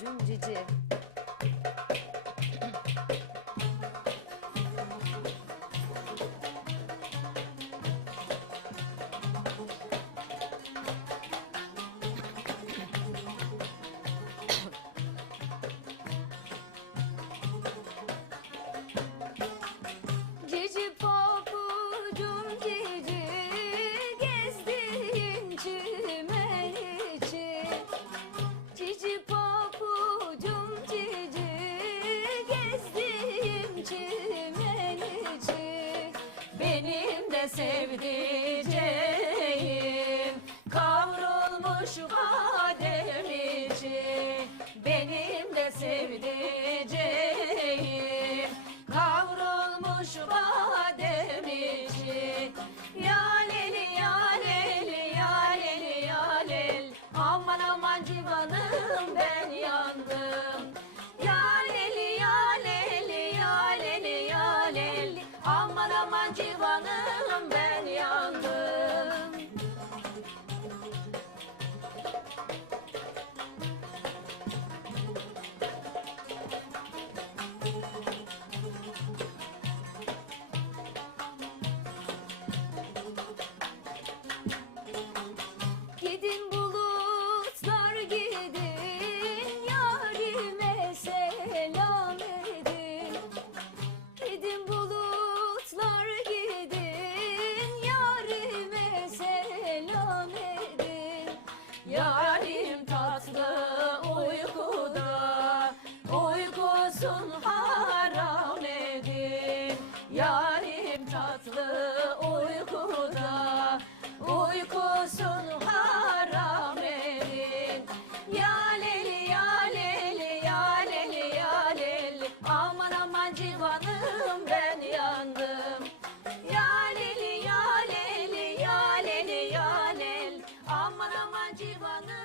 papucum cici. Cici papucum cici, gezdiğin çimen içi. Cici papucum cici, gezdiğin çimen içi. Benim de sevdiceğim kavrulmuş badem içi. Benim de sevdiceğim kavrulmuş badem içi. Ya leli ya leli ya leli ya lel, aman aman civanım ben yandım. Ya leli ya leli ya leli ya lel, aman aman civanım ben yandım. Gidin bulutlar gidin, yarime selam edin. Gidin bulutlar gidin, yarime selam edin. Yarim tatlı uykuda, uykusun haram edin. Yarim tatlı uykuda, uykusun haram edin. Ya leli ya leli ya leli ya leli, aman aman civanım ben yandım. Ya leli ya leli ya leli ya lel, aman aman civanım.